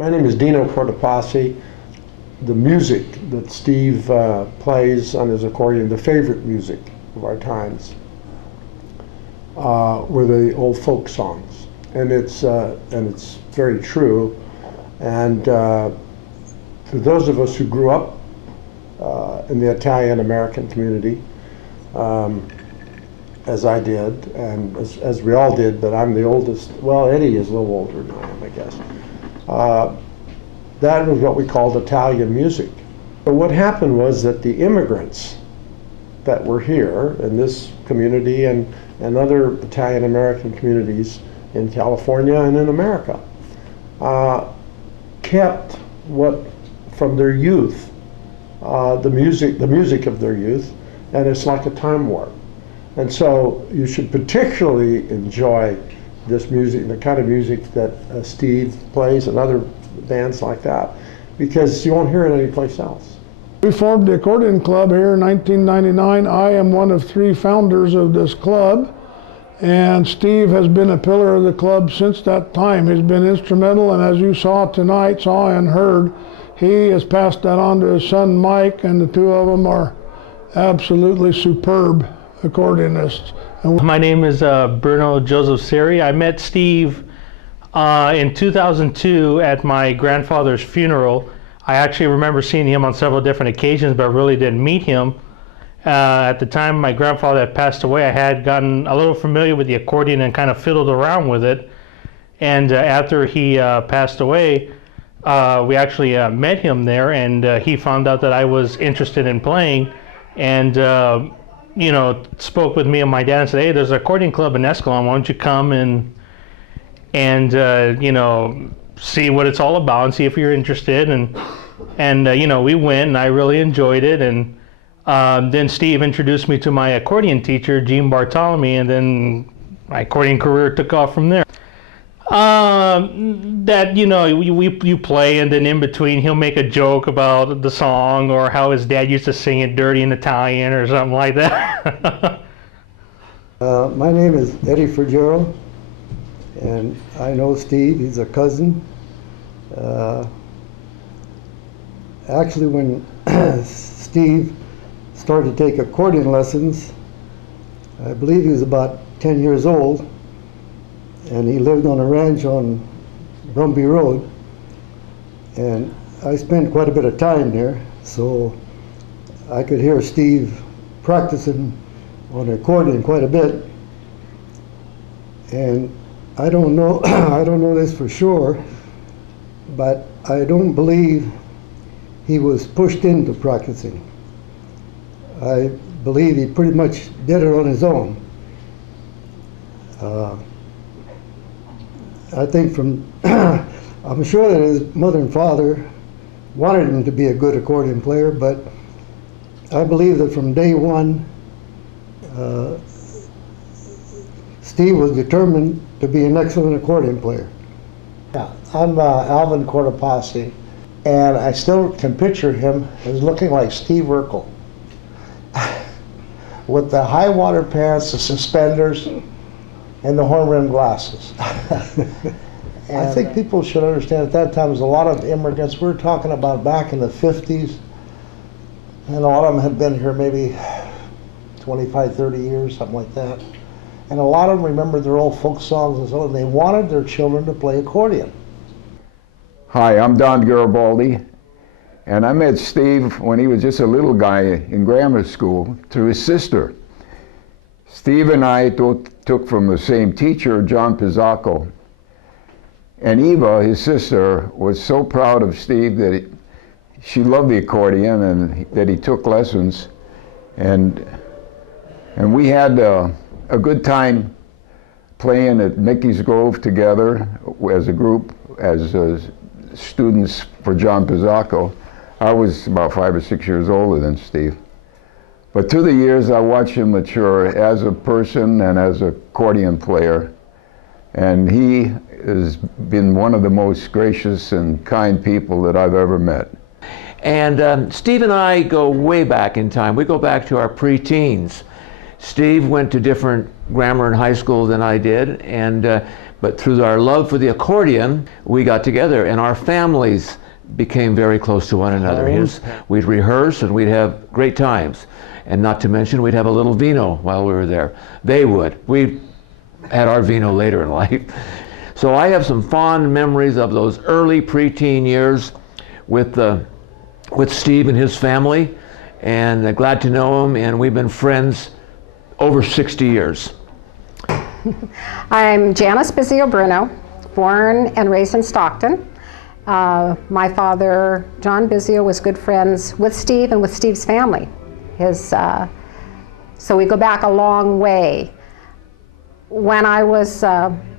My name is Dino Cortopassi. The music that Steve plays on his accordion, the favorite music of our times, were the old folk songs, and it's very true. And for those of us who grew up in the Italian-American community, as I did, and as we all did, but I'm the oldest. Well, Eddie is a little older than I am, I guess. That was what we called Italian music. But what happened was that the immigrants that were here in this community and other Italian-American communities in California and in America kept what from their youth, the music of their youth, and it's like a time warp. And so you should particularly enjoy this music, the kind of music that Steve plays and other bands like that, because you won't hear it anyplace else. We formed the Accordion Club here in 1999. I am one of 3 founders of this club, and Steve has been a pillar of the club since that time. He's been instrumental, and as you saw tonight, saw and heard, he has passed that on to his son Mike, and the 2 of them are absolutely superb accordionists. My name is Bruno Cerri. I met Steve in 2002 at my grandfather's funeral. I actually remember seeing him on several different occasions, but really didn't meet him. At the time my grandfather had passed away, I had gotten a little familiar with the accordion and kind of fiddled around with it. And after he passed away, we actually met him there, and he found out that I was interested in playing, and you know, spoke with me and my dad and said, hey, there's an accordion club in Escalon, why don't you come and you know, see what it's all about and see if you're interested. And you know, we went, and I really enjoyed it. And then Steve introduced me to my accordion teacher, Gene Bartolome, and then my accordion career took off from there. That, you know, you play, and then in between he'll make a joke about the song or how his dad used to sing it dirty in Italian or something like that. My name is Eddie Fitzgerald, and I know Steve. He's a cousin. Actually, when Steve started to take accordion lessons, I believe he was about 10 years old, and he lived on a ranch on Brumby Road, and I spent quite a bit of time there, so I could hear Steve practicing on the accordion quite a bit. And I don't know I don't know this for sure, but I don't believe he was pushed into practicing. I believe he pretty much did it on his own. I think I'm sure that his mother and father wanted him to be a good accordion player, but I believe that from day one, Steve was determined to be an excellent accordion player. Yeah, I'm Alvin Cortopassi, and I still can picture him as looking like Steve Urkel, with the high water pants, the suspenders, and the horn-rimmed glasses. I think people should understand at that time there was a lot of immigrants. We were talking about back in the 50s, and a lot of them had been here maybe 25, 30 years, something like that. And a lot of them remembered their old folk songs and so on, and they wanted their children to play accordion. Hi, I'm Don Garibaldi, and I met Steve when he was just a little guy in grammar school through his sister. Steve and I took from the same teacher, John Pizzacco. And Eva, his sister, was so proud of Steve that she loved the accordion and that he took lessons. And we had a good time playing at Mickey's Grove together as a group, as students for John Pizzacco. I was about 5 or 6 years older than Steve. But through the years, I watched him mature as a person and as an accordion player. And he has been one of the most gracious and kind people that I've ever met. And Steve and I go way back in time. We go back to our pre-teens. Steve went to different grammar and high school than I did, But through our love for the accordion, we got together, and our families became very close to one another. We'd rehearse and we'd have great times. And not to mention, we'd have a little vino while we were there. They would. We had our vino later in life. So I have some fond memories of those early preteen years with Steve and his family, and glad to know him, and we've been friends over 60 years. I'm Janice Bizio Bruno, born and raised in Stockton. My father, John Bizio, was good friends with Steve and with Steve's family. So we go back a long way. When I was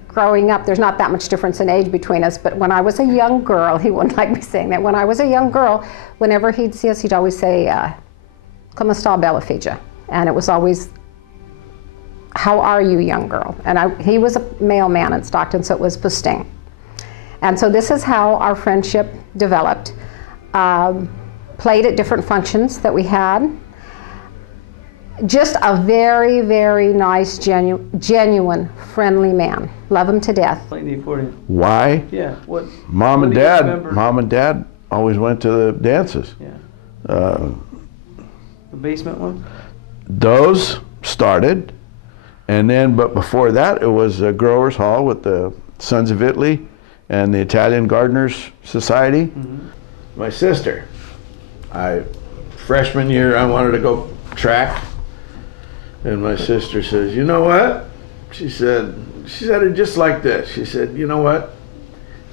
growing up, there's not that much difference in age between us, but when I was a young girl, he wouldn't like me saying that. When I was a young girl, whenever he'd see us, he'd always say, "Come sta bella figlia?" And it was always, "How are you, young girl?" And he was a mailman in Stockton, so it was Pusting. And so this is how our friendship developed. Played at different functions that we had. Just a very, very nice, genuine, friendly man. Love him to death. Playing the accordion. Why? Yeah. What? Mom and Dad always went to the dances. Yeah. The basement one? Those started, and then, but before that, it was Growers Hall with the Sons of Italy and the Italian Gardeners Society. Mm-hmm. My sister, freshman year, I wanted to go track, and my sister says, "You know what?" She said it just like this. She said, "You know what?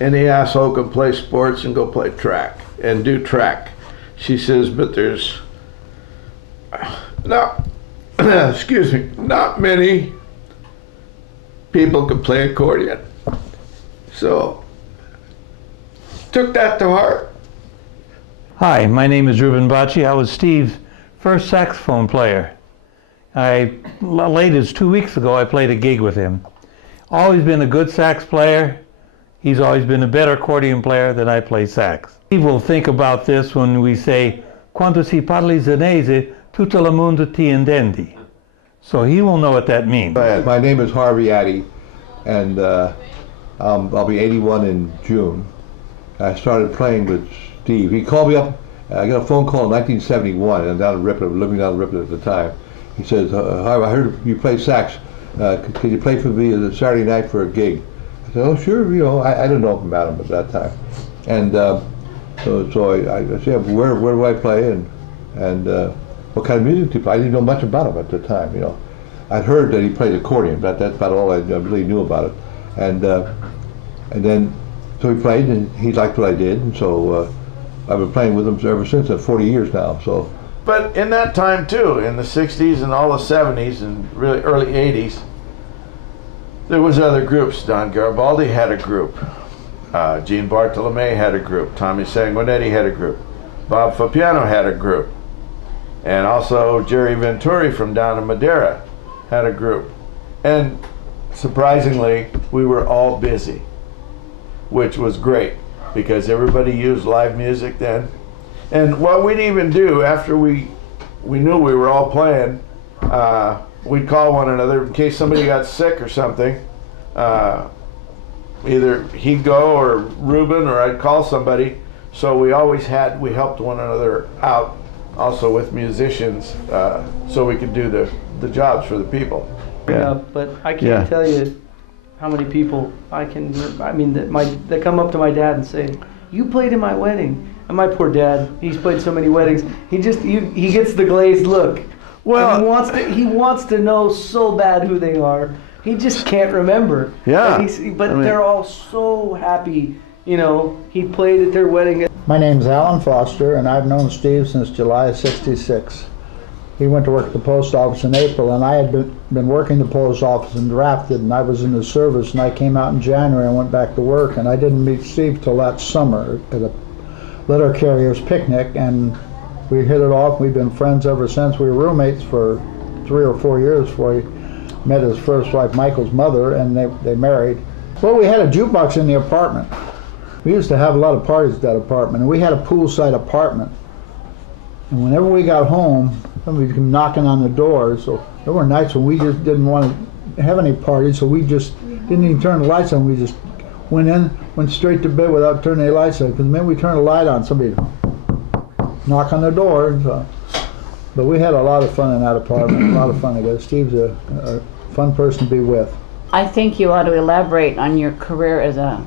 Any asshole can play sports and go play track and do track." She says, "But there's excuse me, not many people can play accordion." So took that to heart. Hi, my name is Ruben Bacci. I was Steve's first saxophone player. Late as 2 weeks ago, I played a gig with him. Always been a good sax player. He's always been a better accordion player than I play sax. Steve will think about this when we say, "Quando si parli senese, tutto il mondo ti intendi." So he will know what that means. My name is Harvey Addie, and I'll be 81 in June. I started playing with Steve. He called me up. I got a phone call in 1971, and down in Ripon, living down in Ripon at the time. He says, "Harvey, I heard you play sax. Could you play for me a Saturday night for a gig?" I said, "Oh, sure." You know, I didn't know about him at that time, and so I said, "Where do I play, and what kind of music do you play?" I didn't know much about him at the time. You know, I'd heard that he played accordion, but that's about all I really knew about it. And then so he played, and he liked what I did, and so I've been playing with him ever since. 40 years now. So. But in that time too, in the 60s and all the 70s and really early 80s, there was other groups. Don Garibaldi had a group. Gene Bartolome had a group. Tommy Sanguinetti had a group. Bob Fapiano had a group. And also Jerry Venturi from down in Madeira had a group. And surprisingly, we were all busy, which was great because everybody used live music then. And what we'd even do after we knew we were all playing, we'd call one another in case somebody got sick or something. Either he'd go or Ruben or I'd call somebody. So we helped one another out also with musicians so we could do the jobs for the people. Yeah, but I can't tell you how many people that come up to my dad and say, "You played in my wedding." And my poor dad, he's played so many weddings. He gets the glazed look. Well, he wants to know so bad who they are. He just can't remember. Yeah. But they're all so happy. You know, he played at their wedding. My name's Alan Foster, and I've known Steve since July of '66. He went to work at the post office in April, and I had been working the post office and drafted, and I was in the service, and I came out in January and went back to work, and I didn't meet Steve till that summer at a letter carrier's picnic, and we hit it off. We've been friends ever since. We were roommates for 3 or 4 years before he met his first wife, Michael's mother, and they married. Well, we had a jukebox in the apartment. We used to have a lot of parties at that apartment, and we had a poolside apartment. And whenever we got home, somebody came knocking on the door. So there were nights when we just didn't want to have any parties, so we just didn't even turn the lights on. We just went in, went straight to bed without turning the lights on. Because the minute we turned the light on, somebody knock on the door. So. But we had a lot of fun in that apartment. A lot of fun together. Steve's a fun person to be with. I think you ought to elaborate on your career as a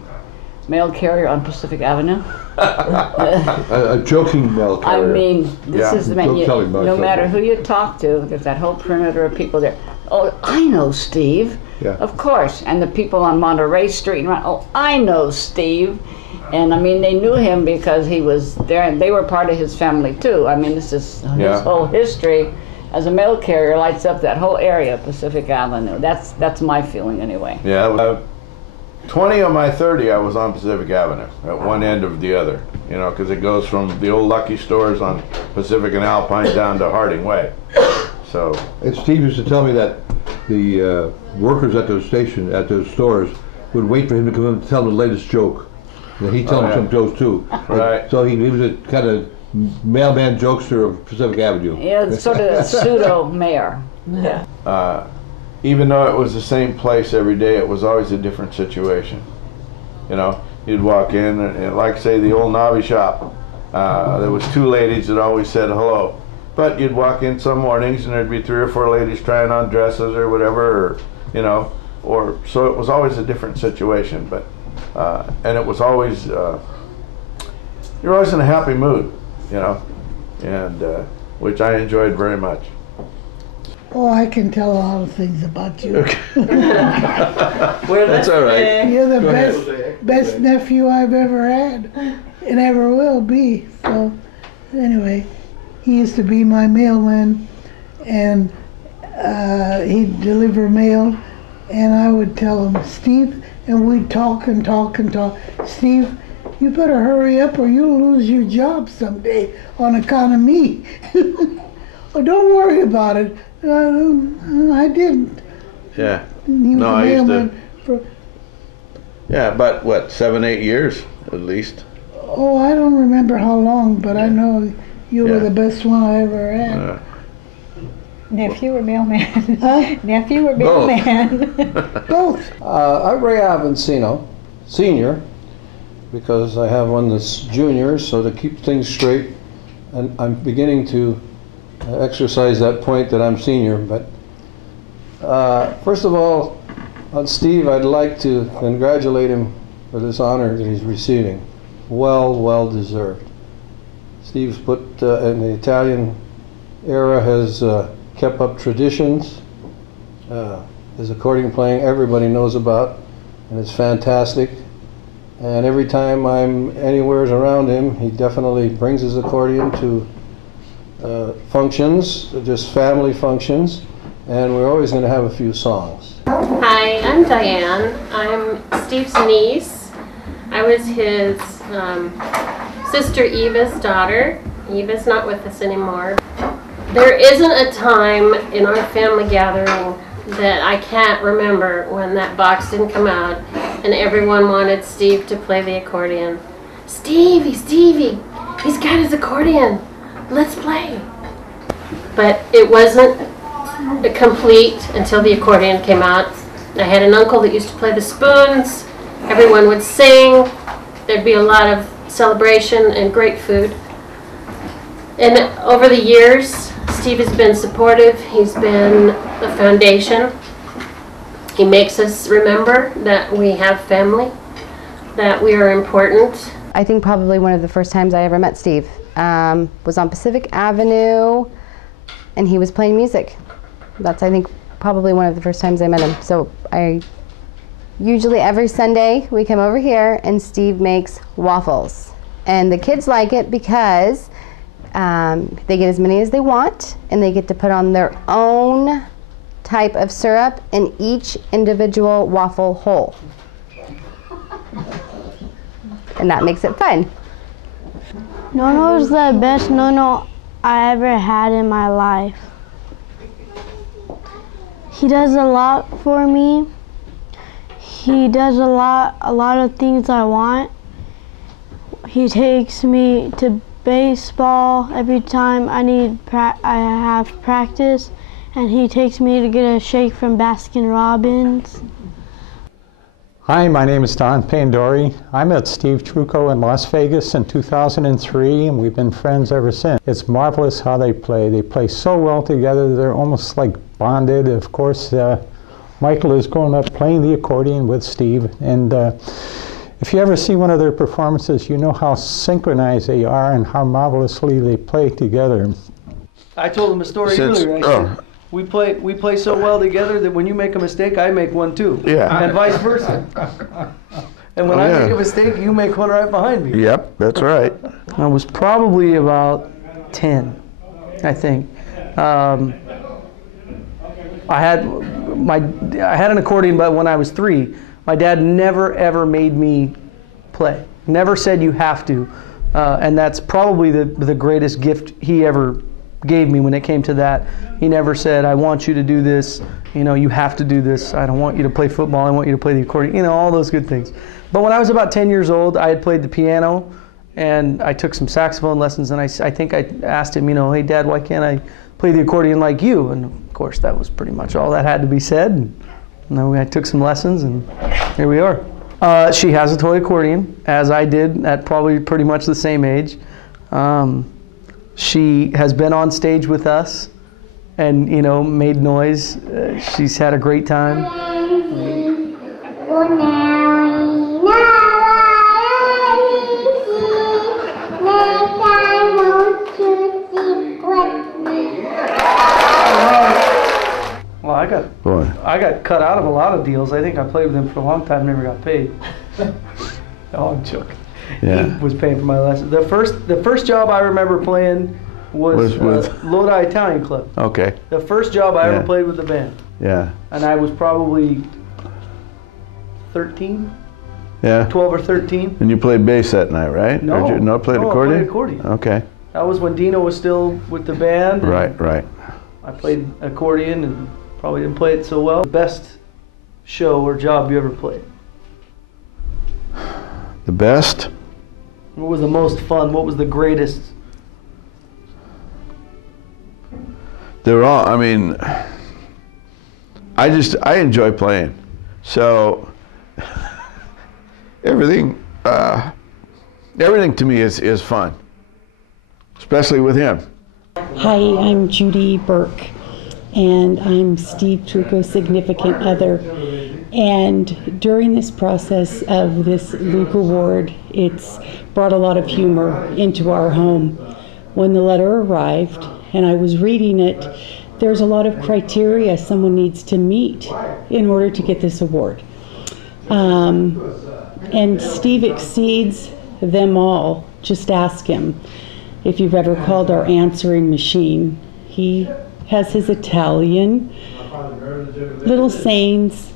mail carrier on Pacific Avenue. A joking mail carrier. I mean, this is the man. No matter who you talk to, there's that whole perimeter of people there. Oh, I know Steve. Yeah. Of course. And the people on Monterey Street and around, oh, I know Steve. And I mean, they knew him because he was there, and they were part of his family too. I mean, this is his whole history as a mail carrier lights up that whole area of Pacific Avenue. That's my feeling anyway. Yeah, 20 of my 30 I was on Pacific Avenue at one end of the other, you know, because it goes from the old Lucky stores on Pacific and Alpine down to Harding Way. So. And Steve used to tell me that the workers at those stores would wait for him to come in and tell the latest joke. And he'd tell them some jokes too. Right. So he was a kind of mailman jokester of Pacific Avenue. Yeah, sort of a pseudo mayor. Yeah. Even though it was the same place every day, it was always a different situation. You know, you'd walk in, and like say the old Nobby shop, there was two ladies that always said hello. But you'd walk in some mornings and there'd be 3 or 4 ladies trying on dresses or whatever, or, you know, or so it was always a different situation. But and it was always you're always in a happy mood, you know, and which I enjoyed very much. Oh, I can tell a lot of things about you. Okay. Well, that's all right. You're the best nephew I've ever had, and ever will be. So, anyway, he used to be my mailman, and he'd deliver mail, and I would tell him, Steve, and we'd talk and talk and talk. Steve, you better hurry up or you'll lose your job someday on account of me. Oh, don't worry about it. I didn't. Yeah. No, I used to. Yeah, about what, 7, 8 years at least. Oh, I don't remember how long, but I know you were the best one I ever had. Nephew or mailman? Huh? Nephew or mailman? Both. I'm Ray Avancino, senior, because I have one that's junior, so to keep things straight, and I'm beginning to exercise that point that I'm senior. But first of all, on Steve, I'd like to congratulate him for this honor that he's receiving. Well deserved. Steve's put in the Italian era has kept up traditions. His accordion playing everybody knows about, and it's fantastic. And every time I'm anywhere around him, he definitely brings his accordion to functions, just family functions, and we're always going to have a few songs. Hi, I'm Diane. I'm Steve's niece. I was his sister Eva's daughter. Eva's not with us anymore. There isn't a time in our family gathering that I can't remember when that box didn't come out and everyone wanted Steve to play the accordion. Stevie, he's got his accordion. Let's play. But it wasn't complete until the accordion came out. I had an uncle that used to play the spoons. Everyone would sing. There'd be a lot of celebration and great food. And over the years, Steve has been supportive. He's been the foundation. He makes us remember that we have family, that we are important. I think probably one of the first times I ever met Steve was on Pacific Avenue, and he was playing music. That's, I think, probably one of the first times I met him. So usually every Sunday we come over here and Steve makes waffles. And the kids like it because they get as many as they want, and they get to put on their own type of syrup in each individual waffle hole. And that makes it fun. Nono's the best Nono I ever had in my life. He does a lot for me. He does a lot of things I want. He takes me to baseball every time I have practice, and he takes me to get a shake from Baskin Robbins. Hi, my name is Don Pandori. I met Steve Trucco in Las Vegas in 2003, and we've been friends ever since. It's marvelous how they play. They play so well together, they're almost like bonded. Of course, Michael has grown up playing the accordion with Steve, and if you ever see one of their performances, you know how synchronized they are and how marvelously they play together. I told him a story earlier. I said, we play so well together that when you make a mistake, I make one too. Yeah. And vice versa. And when I make a mistake, you make one right behind me. Yep, that's right. I was probably about 10, I think. I had an accordion, but when I was 3, my dad never ever made me play. Never said you have to, and that's probably the greatest gift he ever gave me when it came to that. He never said, I want you to do this, you know, you have to do this. I don't want you to play football, I want you to play the accordion, you know, all those good things. But when I was about 10 years old, I had played the piano, and I took some saxophone lessons, and I think I asked him, you know, hey Dad, why can't I play the accordion like you? And of course that was pretty much all that had to be said. And then I took some lessons, and here we are. She has a toy accordion, as I did at probably pretty much the same age. She has been on stage with us and, you know, made noise. She's had a great time. Well, I got cut out of a lot of deals. I think I played with him for a long time, never got paid. Oh, I'm joking. Yeah. He was paying for my lessons. The first job I remember playing was Lodi Italian Club. Okay. The first job I ever played with the band. Yeah. And I was probably 13. Yeah. 12 or 13. And you played bass that night, right? No. Or you played accordion? I played accordion. Okay. That was when Dino was still with the band. Right. I played accordion and probably didn't play it so well. The best show or job you ever played? The best? What was the most fun? What was the greatest? They're all, I mean, I enjoy playing. So everything to me is fun, especially with him. Hi, I'm Judy Burke, and I'm Steve Trucco's significant other. And during this process of this Luke Award, it's brought a lot of humor into our home. When the letter arrived and I was reading it, there's a lot of criteria someone needs to meet in order to get this award. And Steve exceeds them all. Just ask him. If you've ever called our answering machine, he has his Italian little sayings,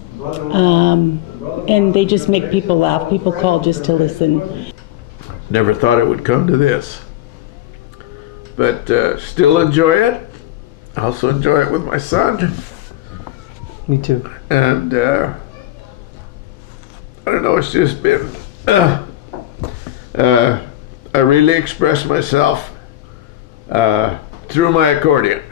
and they just make people laugh. People call just to listen. Never thought it would come to this, but still enjoy it. I also enjoy it with my son. Me too. And I don't know, it's just been, I really express myself through my accordion.